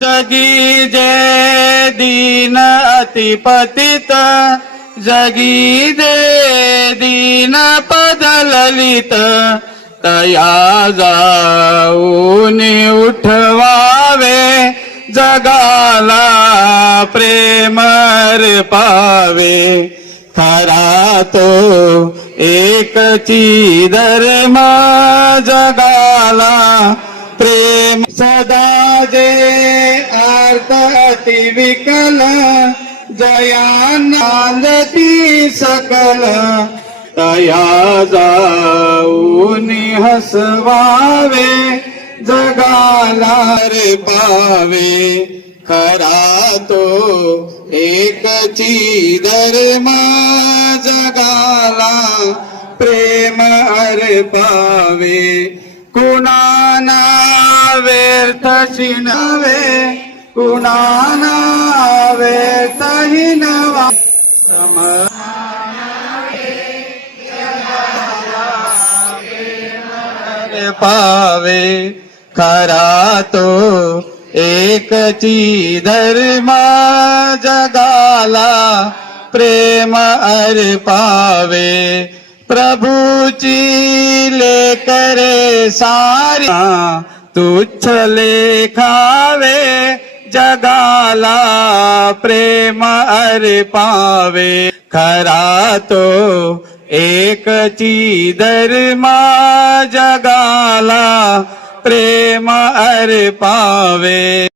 जगी जे दीन अति पतित, जगी जे दीन पद ललित, तया जाऊन उठवावे, जगाला प्रेम पावे। खरा तो एकची धर्म, जगाला प्रेम। सदा जे आर्त अति विकल, जया नांदती सकल, तया जाऊन हसवावे, जगाला रे पावे। खरा तो एकची धर्म, जगाला प्रेम पावे। कुणाना व्यर्थ शिनवे, कुणाना व्यर्थ हिनवा, पावे। खरा तो एकची धर्म, जगाला प्रेम पावे। प्रभूची लेकरे सारी, तुच्छ लेखावे, जगाला प्रेम पावे। खरा तो एकची धर्म, जगाला प्रेम पावे।